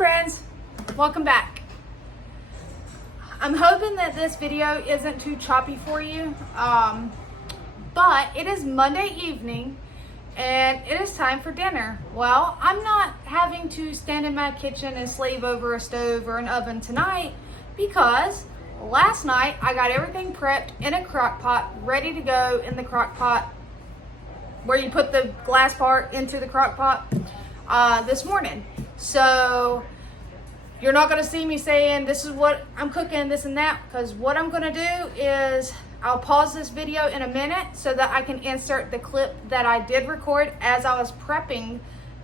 friends, welcome back. I'm hoping that this video isn't too choppy for you, but it is Monday evening and it is time for dinner. Well, I'm not having to stand in my kitchen and slave over a stove or an oven tonight because last night I got everything prepped in a crock pot, ready to go in the crock pot where you put the glass part into the crock pot this morning. So you're not going to see me saying this is what I'm cooking, this and that, because what I'm going to do is I'll pause this video in a minute so that I can insert the clip that I did record as I was prepping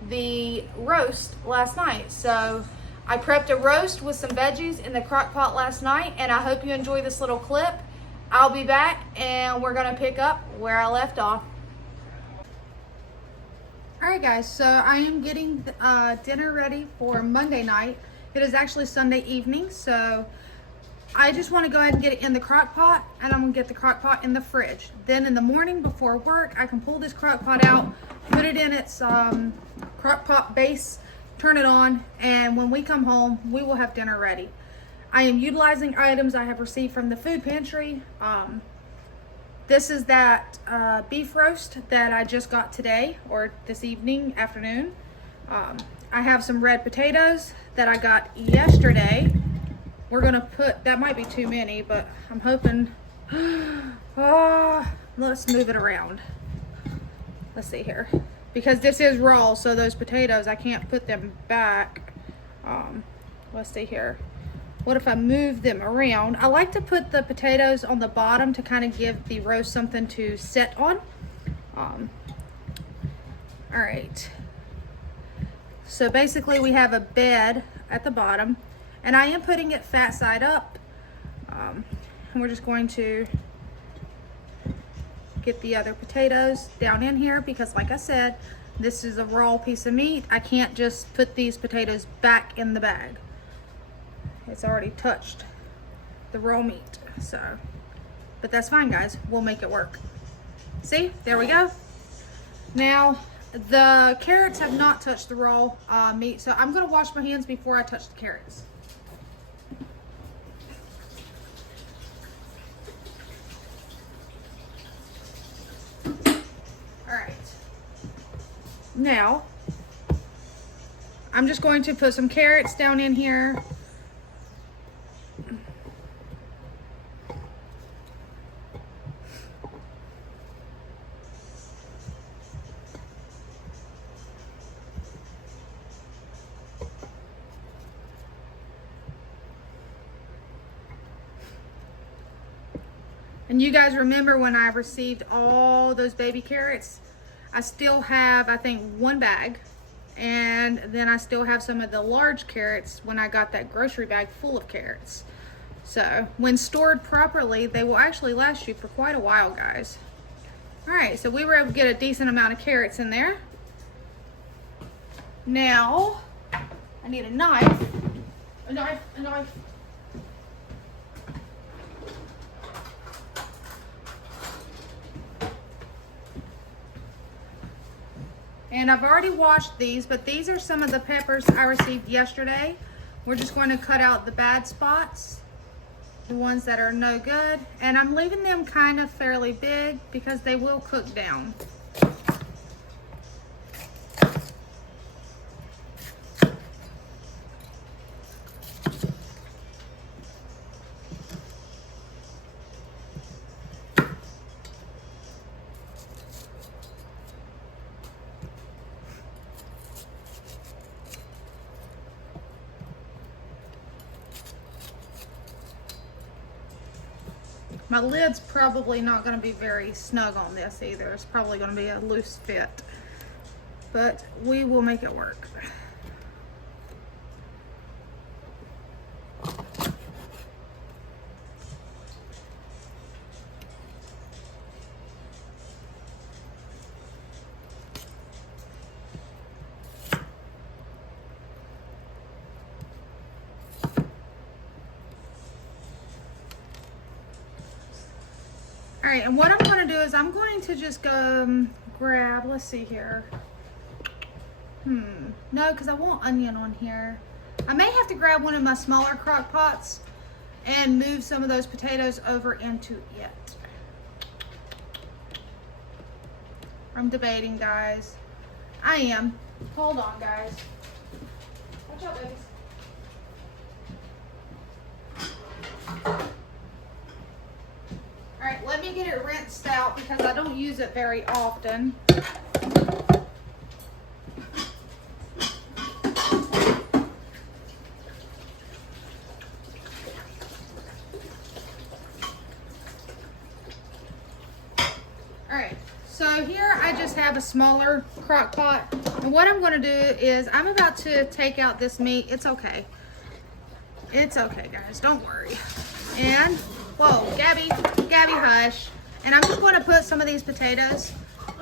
the roast last night. So I prepped a roast with some veggies in the crock pot last night, and I hope you enjoy this little clip. I'll be back and we're going to pick up where I left off. Alright guys, so I am getting dinner ready for Monday night. It is actually Sunday evening, so I just want to go ahead and get it in the crock pot, and I'm going to get the crock pot in the fridge. Then in the morning before work, I can pull this crock pot out, put it in its crock pot base, turn it on, and when we come home, we will have dinner ready. I am utilizing items I have received from the food pantry. This is that beef roast that I just got today, or this afternoon. I have some red potatoes that I got yesterday. We're gonna put, that might be too many, but I'm hoping, let's move it around. Let's see here. Because this is raw, so those potatoes, I can't put them back. Let's see here. What if I move them around? I like to put the potatoes on the bottom to kind of give the roast something to sit on. All right. So basically we have a bed at the bottom, and I am putting it fat side up. And we're just going to get the other potatoes down in here because, like I said, this is a raw piece of meat. I can't just put these potatoes back in the bag. It's already touched the raw meat, so, but that's fine guys, we'll make it work. See, there we go. Now, the carrots have not touched the raw meat, so I'm gonna wash my hands before I touch the carrots. All right. Now, I'm just going to put some carrots down in here. And you guys remember when I received all those baby carrots? I still have, I think, one bag. And then I still have some of the large carrots when I got that grocery bag full of carrots. So when stored properly, they will actually last you for quite a while, guys. All right, so we were able to get a decent amount of carrots in there. Now, I need a knife. A knife. And I've already washed these, but these are some of the peppers I received yesterday. We're just going to cut out the bad spots, the ones that are no good, and I'm leaving them kind of fairly big because they will cook down. My lid's probably not going to be very snug on this either. It's probably going to be a loose fit, but we will make it work. All right, and what I'm going to do is I'm going to just go grab, let's see here. No, because I want onion on here. I may have to grab one of my smaller crock pots and move some of those potatoes over into it. I'm debating, guys. I am. Hold on, guys. Watch out, babies. Alright, let me get it rinsed out because I don't use it very often. Alright, so here I just have a smaller crock pot. And what I'm going to do is I'm about to take out this meat. It's okay. It's okay, guys. Don't worry. And, whoa, Gabby, hush. And I'm just going to put some of these potatoes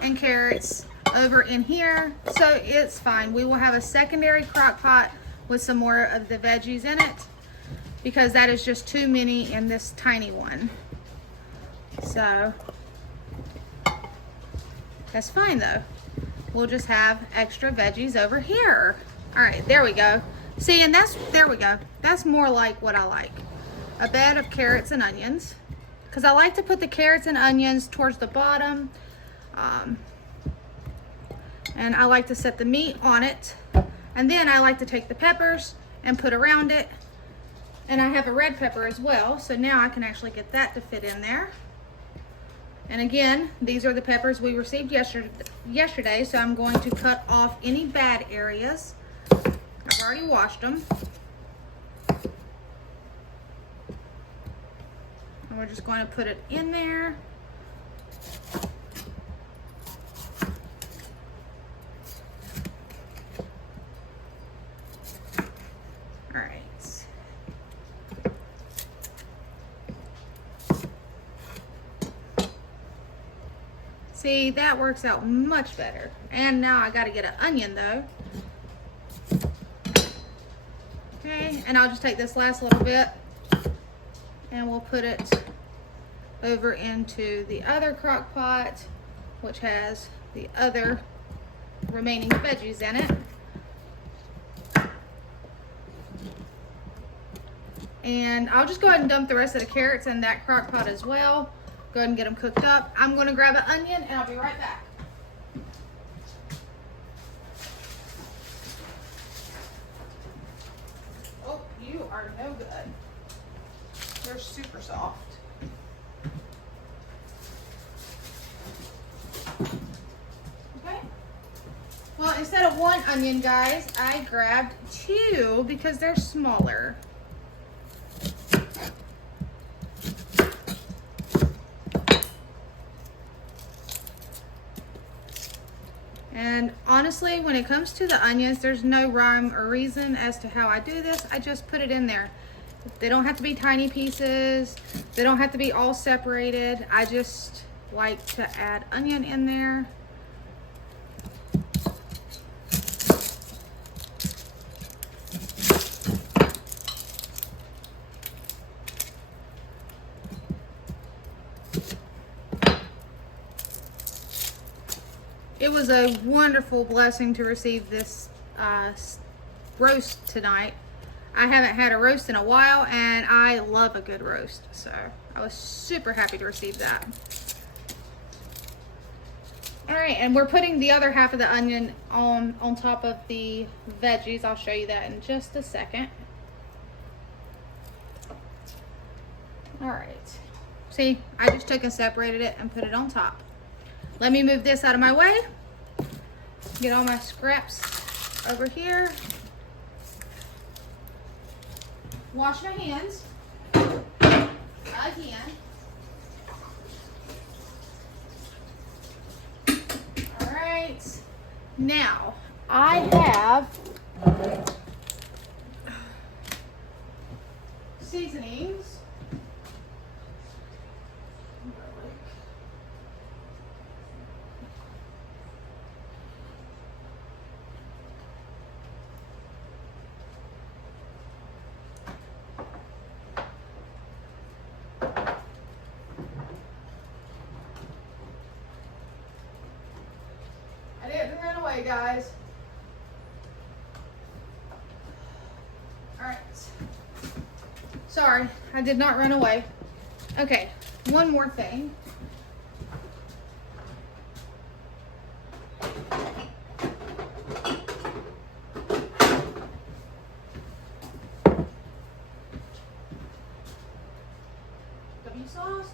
and carrots over in here. So it's fine. We will have a secondary crock pot with some more of the veggies in it because that is just too many in this tiny one. So that's fine though. We'll just have extra veggies over here. All right, there we go. See, and there we go. That's more like what I like. A bed of carrots and onions. Because I like to put the carrots and onions towards the bottom. And I like to set the meat on it. And then I like to take the peppers and put around it. And I have a red pepper as well. So now I can actually get that to fit in there. And again, these are the peppers we received yesterday, so I'm going to cut off any bad areas. I've already washed them. And we're just going to put it in there. All right. See, that works out much better. And now I gotta get an onion though. Okay, and I'll just take this last little bit and we'll put it over into the other crock pot, which has the other remaining veggies in it. And I'll just go ahead and dump the rest of the carrots in that crock pot as well. Go ahead and get them cooked up. I'm going to grab an onion and I'll be right back. Oh, you are no good. They're super soft. Okay. Well, instead of one onion, guys, I grabbed two because they're smaller. And honestly, when it comes to the onions, there's no rhyme or reason as to how I do this. I just put it in there. They don't have to be tiny pieces. They don't have to be all separated. I just like to add onion in there. It was a wonderful blessing to receive this roast tonight. I haven't had a roast in a while and I love a good roast. So I was super happy to receive that. All right, and we're putting the other half of the onion on top of the veggies. I'll show you that in just a second. All right. See, I just took and separated it and put it on top. Let me move this out of my way. Get all my scraps over here. Wash my hands again. All right. Now, I have seasonings. Guys, Sorry, I did not run away. Okay, one more thing.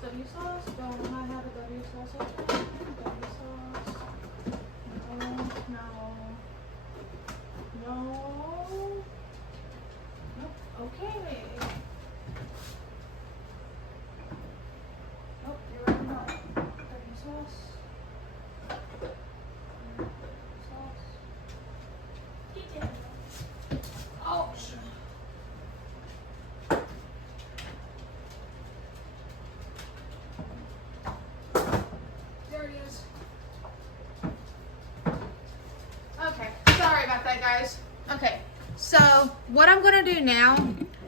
W sauce, don't I have a W sauce open? W sauce. No. Nope, okay. Nope, you're right, no. W sauce. Sauce. Ouch. There it is. Okay, sorry about that, guys. Okay, so what I'm gonna do now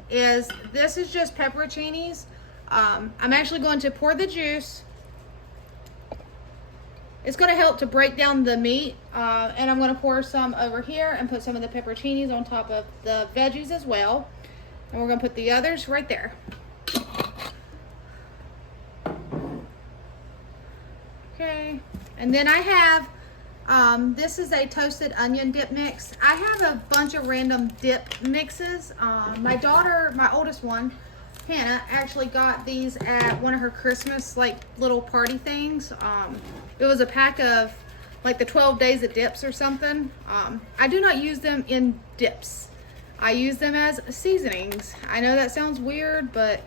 is, this is just pepperoncinis. I'm actually going to pour the juice. It's gonna help to break down the meat, and I'm gonna pour some over here and put some of the pepperoncinis on top of the veggies as well. And we're gonna put the others right there. Okay, and then I have, this is a toasted onion dip mix. I have a bunch of random dip mixes. My daughter, my oldest one, Hannah, actually got these at one of her Christmas like little party things. It was a pack of like the 12 days of dips or something. I do not use them in dips. I use them as seasonings. I know that sounds weird, but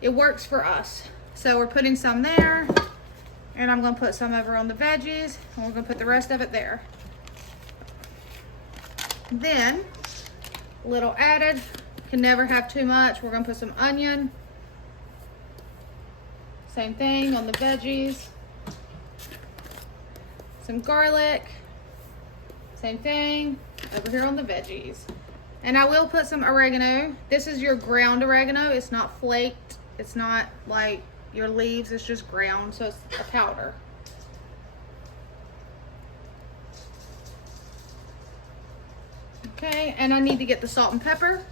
it works for us. So we're putting some there. And I'm gonna put some over on the veggies, and we're gonna put the rest of it there. Then, little added, can never have too much. We're gonna put some onion. Same thing on the veggies. Some garlic. Same thing over here on the veggies. And I will put some oregano. This is your ground oregano. It's not flaked. It's not like your leaves, it's just ground, so it's a powder. Okay, and I need to get the salt and pepper.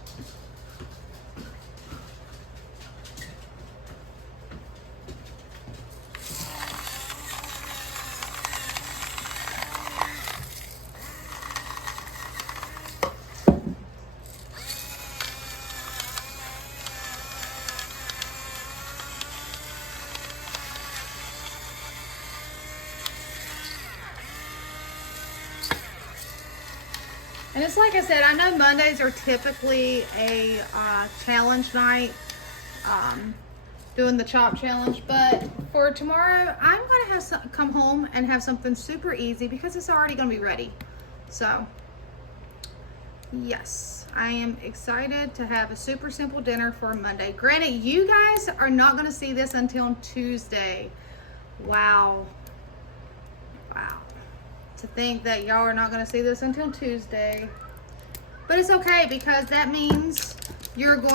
And it's like I said, I know Mondays are typically a challenge night, doing the chop challenge, but for tomorrow, I'm gonna have come home and have something super easy because it's already gonna be ready. So, yes, I am excited to have a super simple dinner for Monday. Granted, you guys are not gonna see this until Tuesday. Wow. Wow. To think that y'all are not going to see this until Tuesday, but it's okay, because that means you will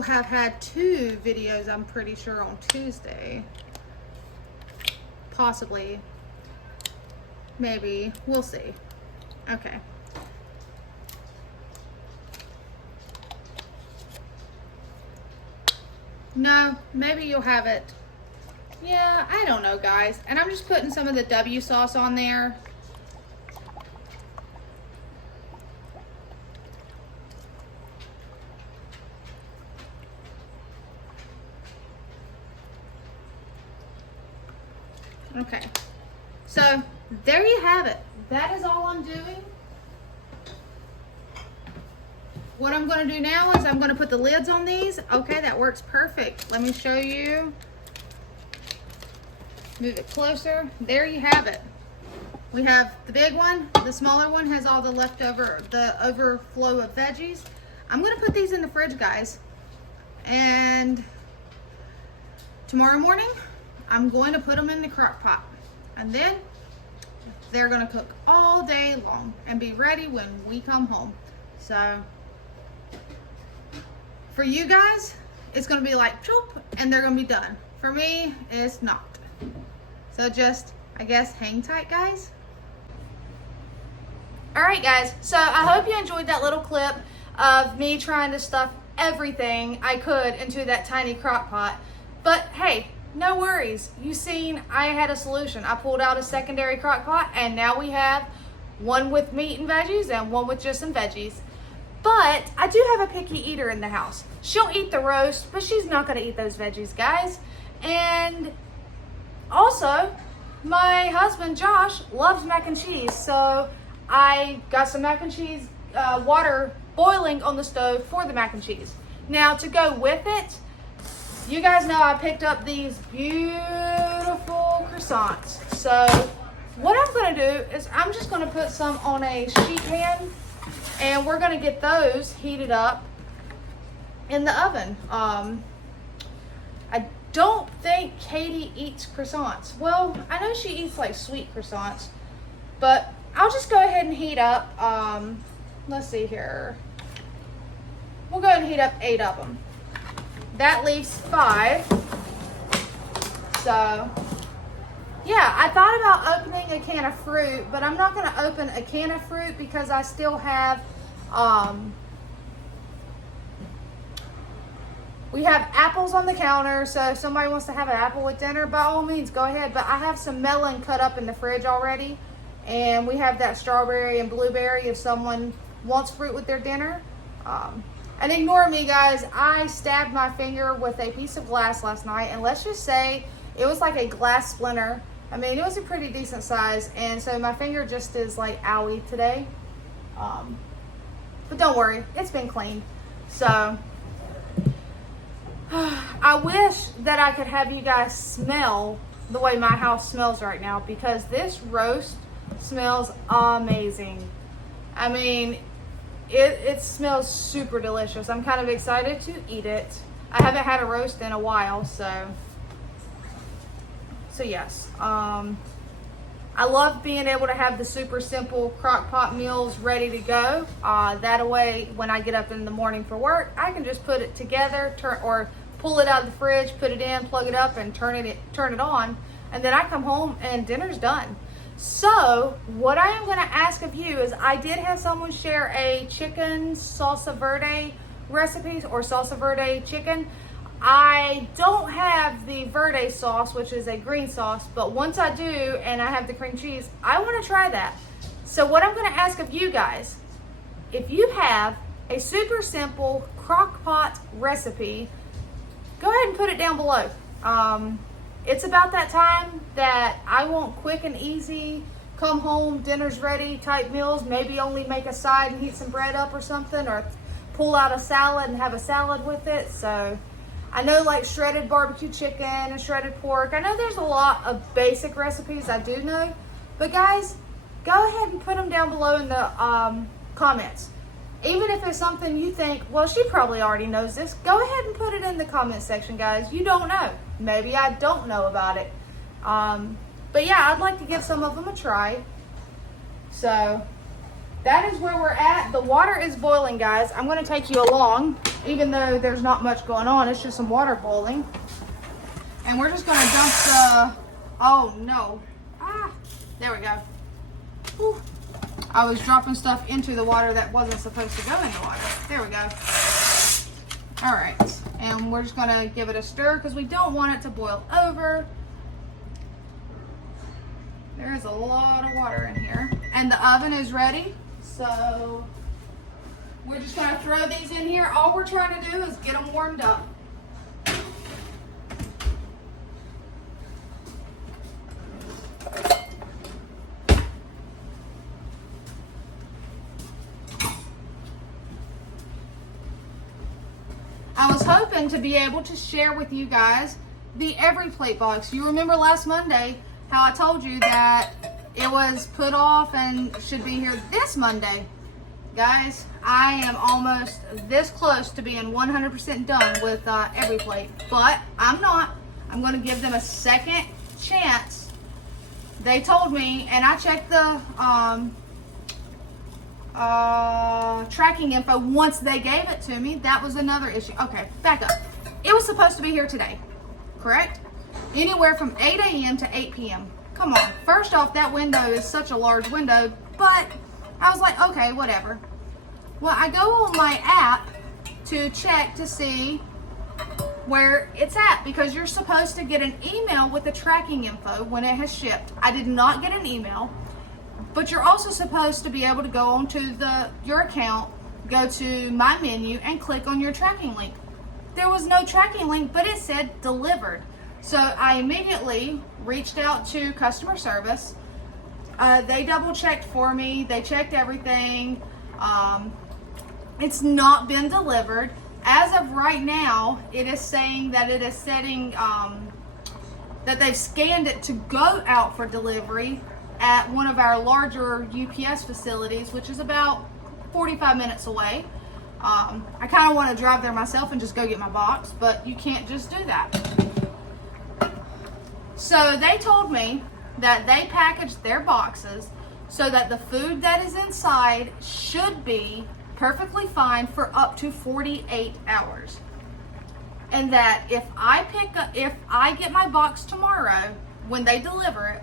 have had 2 videos, I'm pretty sure, on Tuesday, possibly, maybe, we'll see. Okay, no, maybe you'll have it. Yeah, I don't know, guys. And I'm just putting some of the W sauce on there. Okay. So, there you have it. That is all I'm doing. What I'm going to do now is I'm going to put the lids on these. Okay, that works perfect. Let me show you. Move it closer. There you have it. We have the big one. The smaller one has all the leftover, the overflow of veggies. I'm going to put these in the fridge, guys. And tomorrow morning, I'm going to put them in the crock pot. And then they're going to cook all day long and be ready when we come home. So for you guys, it's going to be like, choop, and they're going to be done. For me, it's not. So just, I guess, hang tight, guys. All right, guys. So I hope you enjoyed that little clip. of me trying to stuff everything I could into that tiny crock pot. But hey, no worries. You seen I had a solution. I pulled out a secondary crock pot, and now we have one with meat and veggies and one with just some veggies. But I do have a picky eater in the house. She'll eat the roast, but she's not gonna eat those veggies, guys. And also, my husband Josh loves mac and cheese, so I got some mac and cheese water boiling on the stove for the mac and cheese. Now, to go with it, you guys know I picked up these beautiful croissants. So what I'm gonna do is I'm just gonna put some on a sheet pan, and we're gonna get those heated up in the oven. I don't think Katie eats croissants. Well, I know she eats like sweet croissants, but I'll just go ahead and heat up, let's see here. We'll go ahead and heat up 8 of them. That leaves 5. So, yeah, I thought about opening a can of fruit, but I'm not gonna open a can of fruit because I still have, we have apples on the counter, so if somebody wants to have an apple with dinner, by all means, go ahead. But I have some melon cut up in the fridge already, and we have that strawberry and blueberry if someone wants fruit with their dinner. And ignore me, guys. I stabbed my finger with a piece of glass last night, and let's just say it was like a glass splinter. I mean, it was a pretty decent size, and so my finger just is like owie today. But don't worry, it's been cleaned. So I wish that I could have you guys smell the way my house smells right now, because this roast smells amazing. I mean, it smells super delicious. I'm kind of excited to eat it. I haven't had a roast in a while, so yes. I love being able to have the super simple crock pot meals ready to go. That way, when I get up in the morning for work, I can just put it together, or pull it out of the fridge, put it in, plug it up, and turn it on, and then I come home and dinner's done. So what I am going to ask of you is, I did have someone share a chicken salsa verde recipe, or salsa verde chicken. I don't have the verde sauce, which is a green sauce, but once I do and I have the cream cheese, I want to try that. So what I'm going to ask of you guys, if you have a super simple crock pot recipe, go ahead and put it down below. It's about that time that I want quick and easy, come home, dinner's ready type meals. Maybe only make a side and heat some bread up or something, or pull out a salad and have a salad with it. So I know, like shredded barbecue chicken and shredded pork, I know there's a lot of basic recipes I do know, but guys, go ahead and put them down below in the comments. Even if it's something you think, well, she probably already knows this, go ahead and put it in the comment section, guys. You don't know. Maybe I don't know about it. But yeah, I'd like to give some of them a try. So that is where we're at. The water is boiling, guys. I'm going to take you along, even though there's not much going on. It's just some water boiling. And we're just going to dump the, oh no. There we go. Whew. I was dropping stuff into the water that wasn't supposed to go in the water. There we go. All right, and we're just gonna give it a stir because we don't want it to boil over. There is a lot of water in here. And the oven is ready, so we're just gonna throw these in here. All we're trying to do is get them warmed up. I was hoping to be able to share with you guys the Every Plate box. You remember last Monday how I told you that it was put off and should be here this Monday. Guys, I am almost this close to being 100% done with Every Plate, but I'm not. I'm going to give them a second chance. They told me, and I checked the tracking info once they gave it to me. That was another issue. Okay, back up. It was supposed to be here today, correct? Anywhere from 8 a.m. to 8 p.m. Come on. First off, that window is such a large window, but I was like, okay, whatever. Well, I go on my app to check to see where it's at, because you're supposed to get an email with the tracking info when it has shipped. I did not get an email, but you're also supposed to be able to go onto your account, go to my menu, and click on your tracking link. There was no tracking link, but it said delivered. So I immediately reached out to customer service. They double checked for me. They checked everything. It's not been delivered. As of right now, it is saying that it is setting, that they've scanned it to go out for delivery at one of our larger UPS facilities, which is about 45 minutes away. I kind of want to drive there myself and just go get my box, but you can't just do that. So they told me that they packaged their boxes so that the food that is inside should be perfectly fine for up to 48 hours. And that if I get my box tomorrow when they deliver it,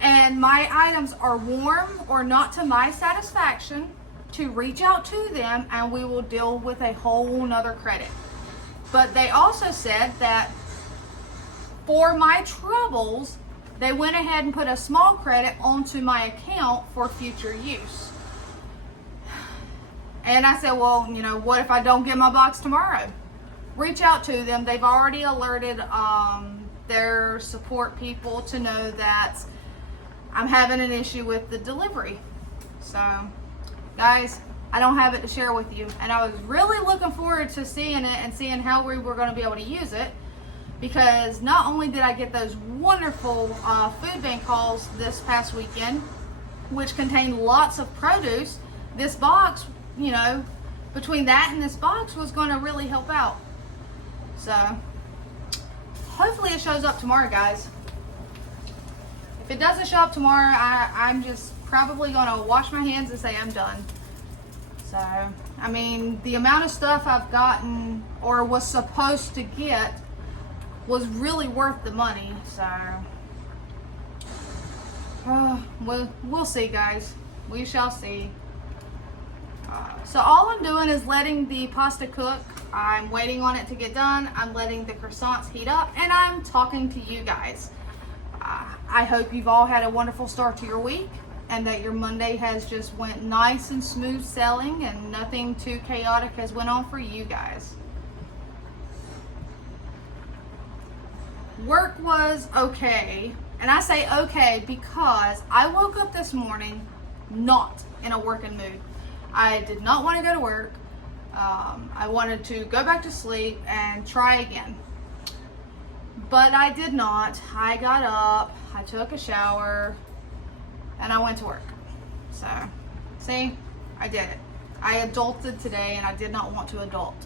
and my items are warm or not to my satisfaction, to reach out to them and we will deal with a whole nother credit. But they also said that for my troubles, they went ahead and put a small credit onto my account for future use. And I said, well, you know, what if I don't get my box tomorrow? Reach out to them. They've already alerted their support people to know that I'm having an issue with the delivery. So, guys, I don't have it to share with you. And I was really looking forward to seeing it and seeing how we were going to be able to use it. Because not only did I get those wonderful food bank hauls this past weekend, which contained lots of produce, this box, you know, between that and this box was going to really help out. So, hopefully it shows up tomorrow, guys. If it doesn't show up tomorrow, I'm just probably going to wash my hands and say I'm done. So, I mean, the amount of stuff I've gotten or was supposed to get was really worth the money. So, we'll see, guys. We shall see. So all I'm doing is letting the pasta cook. I'm waiting on it to get done. I'm letting the croissants heat up, and I'm talking to you guys. I hope you've all had a wonderful start to your week, and that your Monday has just went nice and smooth sailing, and nothing too chaotic has went on for you guys. Work was okay, and I say okay because I woke up this morning not in a working mood. I did not want to go to work. I wanted to go back to sleep and try again. But I did not. I got up, I took a shower, and I went to work. So, see, I did it. I adulted today, and I did not want to adult.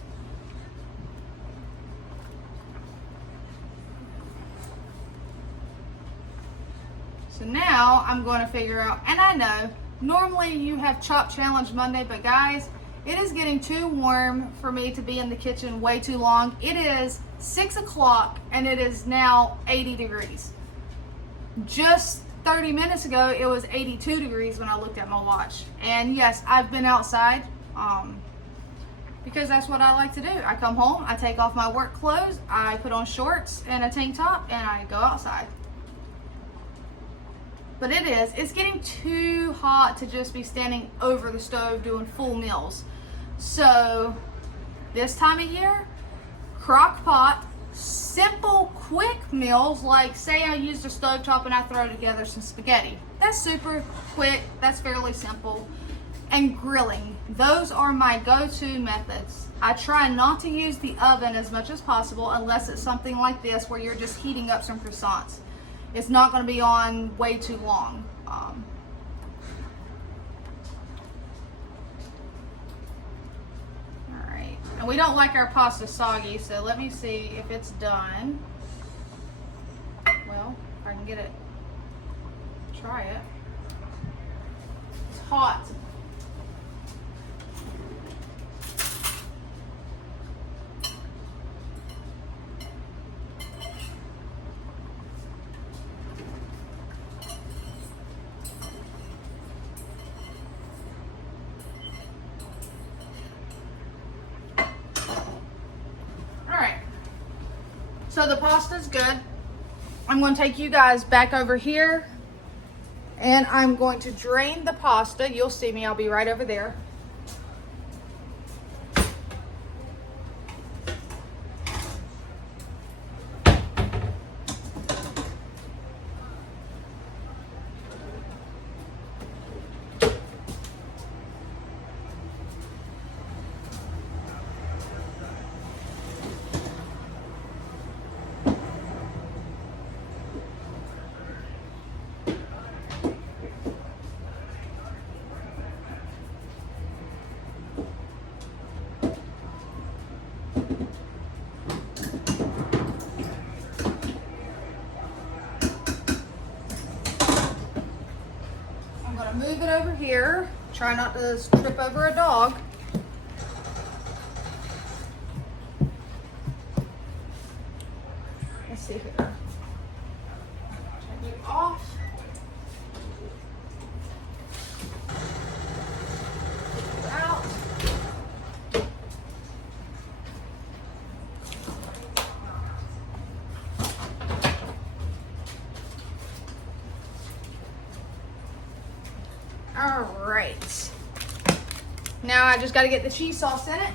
So now I'm going to figure out, and I know normally you have Chop Challenge Monday, but guys, it is getting too warm for me to be in the kitchen way too long. It is 6 o'clock and it is now 80 degrees. Just 30 minutes ago, it was 82 degrees when I looked at my watch. And yes, I've been outside because that's what I like to do. I come home, I take off my work clothes, I put on shorts and a tank top, and I go outside. But it's getting too hot to just be standing over the stove doing full meals. So this time of year, crock pot, simple, quick meals, like say I used a stovetop and I throw together some spaghetti. That's super quick, that's fairly simple. And grilling, those are my go-to methods. I try not to use the oven as much as possible unless it's something like this where you're just heating up some croissants. It's not going to be on way too long. Alright, and we don't like our pasta soggy, so let me see if it's done. Well, if I can get it, try it. It's hot. So the pasta's good. I'm going to take you guys back over here and I'm going to drain the pasta. You'll see me, I'll be right over there. Move it over here. Try not to trip over a dog. Let's see here. Turn you off. Take you out. All right. Now I just got to get the cheese sauce in it.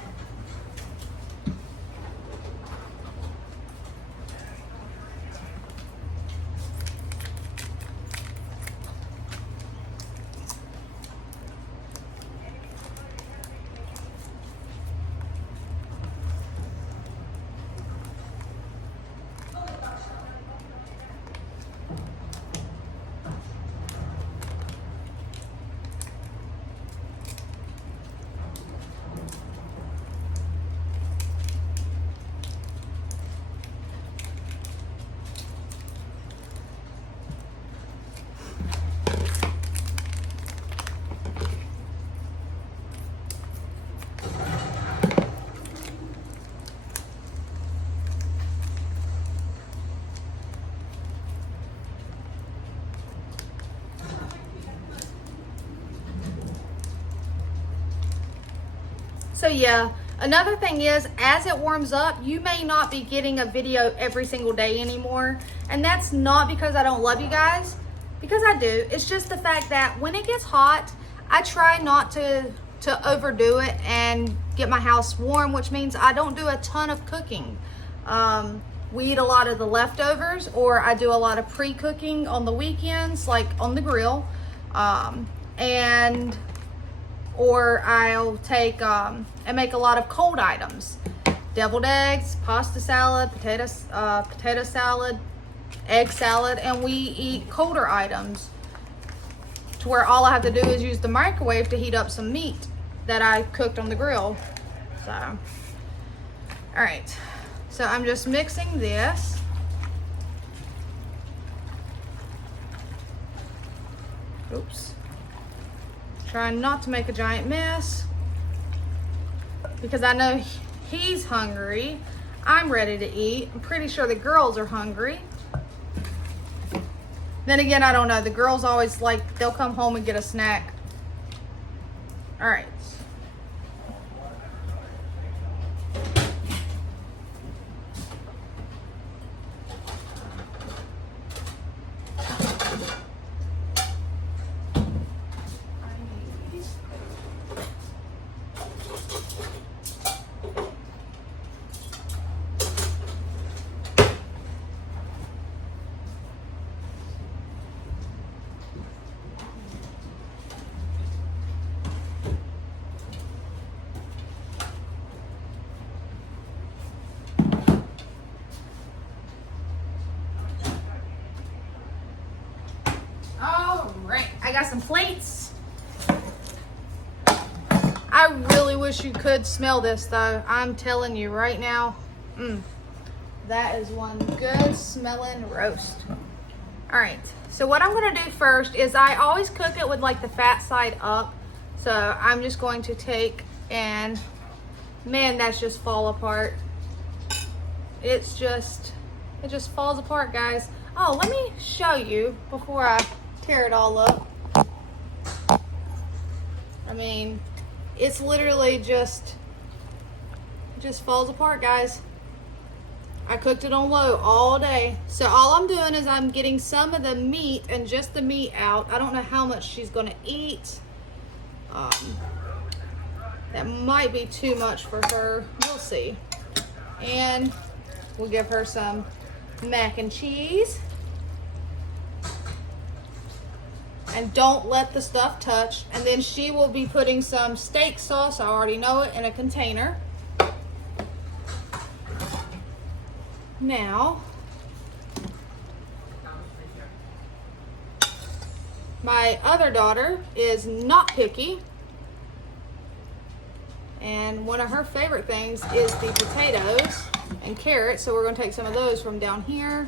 So yeah, another thing is, as it warms up, you may not be getting a video every single day anymore. And that's not because I don't love you guys, because I do. It's just the fact that when it gets hot, I try not to overdo it and get my house warm, which means I don't do a ton of cooking. We eat a lot of the leftovers, or I do a lot of pre-cooking on the weekends, like on the grill. Or I'll take and make a lot of cold items. Deviled eggs, pasta salad, potato salad, egg salad, and we eat colder items to where all I have to do is use the microwave to heat up some meat that I cooked on the grill. So, all right. So I'm just mixing this. Oops. Trying not to make a giant mess because I know he's hungry. I'm ready to eat. I'm pretty sure the girls are hungry. Then again, I don't know. The girls always they'll come home and get a snack. All right. I got some plates. I really wish you could smell this though. I'm telling you right now, that is one good smelling roast. All right, so what I'm gonna do first is I always cook it with the fat side up. So I'm just going to take and, man, that's just fall apart. It just falls apart, guys. Oh, let me show you before I tear it all up. I mean, it's literally just falls apart, guys. I cooked it on low all day. So all I'm doing is I'm getting some of the meat and just the meat out. I don't know how much she's gonna eat. That might be too much for her. We'll see. And we'll give her some mac and cheese. And don't let the stuff touch. And then she will be putting some steak sauce, I already know it, in a container. Now, my other daughter is not picky. And one of her favorite things is the potatoes and carrots. So we're gonna take some of those from down here.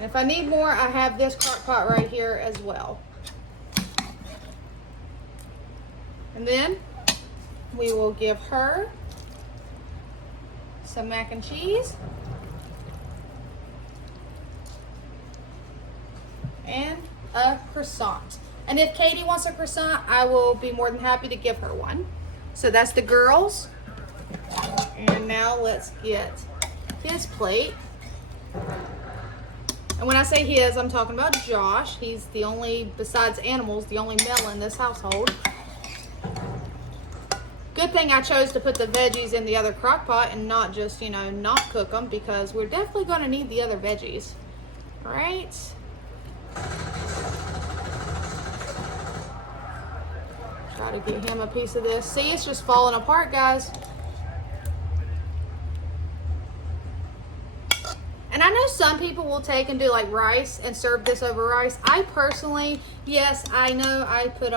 If I need more, I have this crock pot right here as well. And then we will give her some mac and cheese and a croissant. And if Katie wants a croissant, I will be more than happy to give her one. So that's the girls. And now let's get his plate. And when I say his, I'm talking about Josh. He's the only, besides animals, the only male in this household. Good thing I chose to put the veggies in the other crock pot and not just, you know, not cook them, because we're definitely going to need the other veggies. All right. Try to get him a piece of this. See, it's just falling apart, guys. And I know some people will take and do like rice and serve this over rice. I personally, yes, I know I put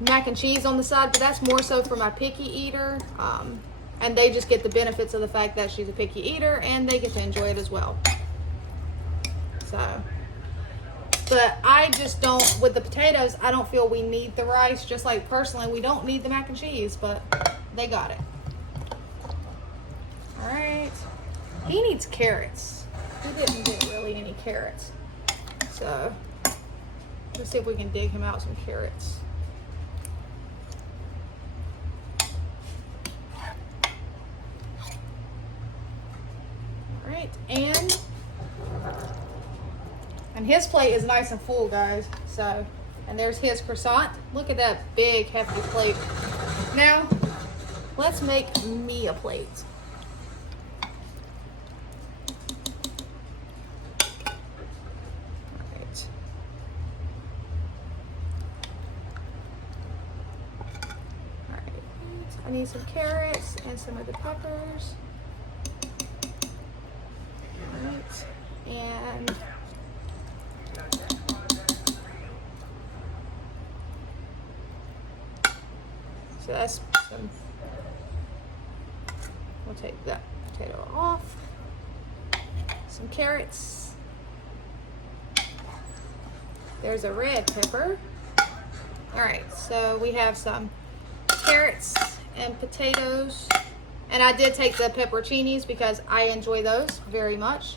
mac and cheese on the side, but that's more so for my picky eater. And they just get the benefits of the fact that she's a picky eater and they get to enjoy it as well. So, but I just don't, with the potatoes, I don't feel we need the rice. Just like personally, we don't need the mac and cheese, but they got it. All right. He needs carrots. He didn't get really any carrots. So, let's see if we can dig him out some carrots. All right, and his plate is nice and full, guys. So, and there's his croissant. Look at that big, hefty plate. Now, let's make me a plate. I need some carrots and some of the peppers. Right. And so that's some, we'll take that potato off. Some carrots. There's a red pepper. All right, so we have some carrots and potatoes, and I did take the pepperoncinis because I enjoy those very much.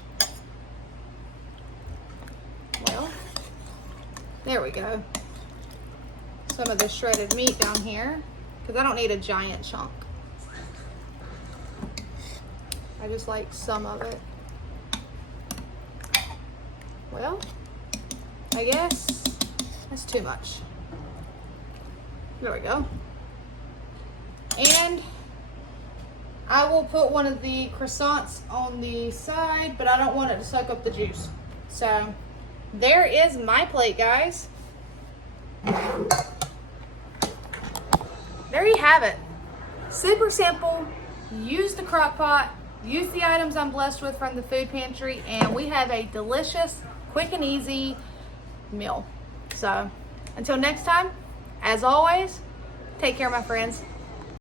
Well, there we go. Some of the shredded meat down here, because I don't need a giant chunk. I just like some of it. Well, I guess that's too much. There we go. And I will put one of the croissants on the side, but I don't want it to soak up the juice. So there is my plate, guys. There you have it. Super simple. Use the crock pot. Use the items I'm blessed with from the food pantry, and we have a delicious, quick and easy meal. So until next time, as always, take care, my friends.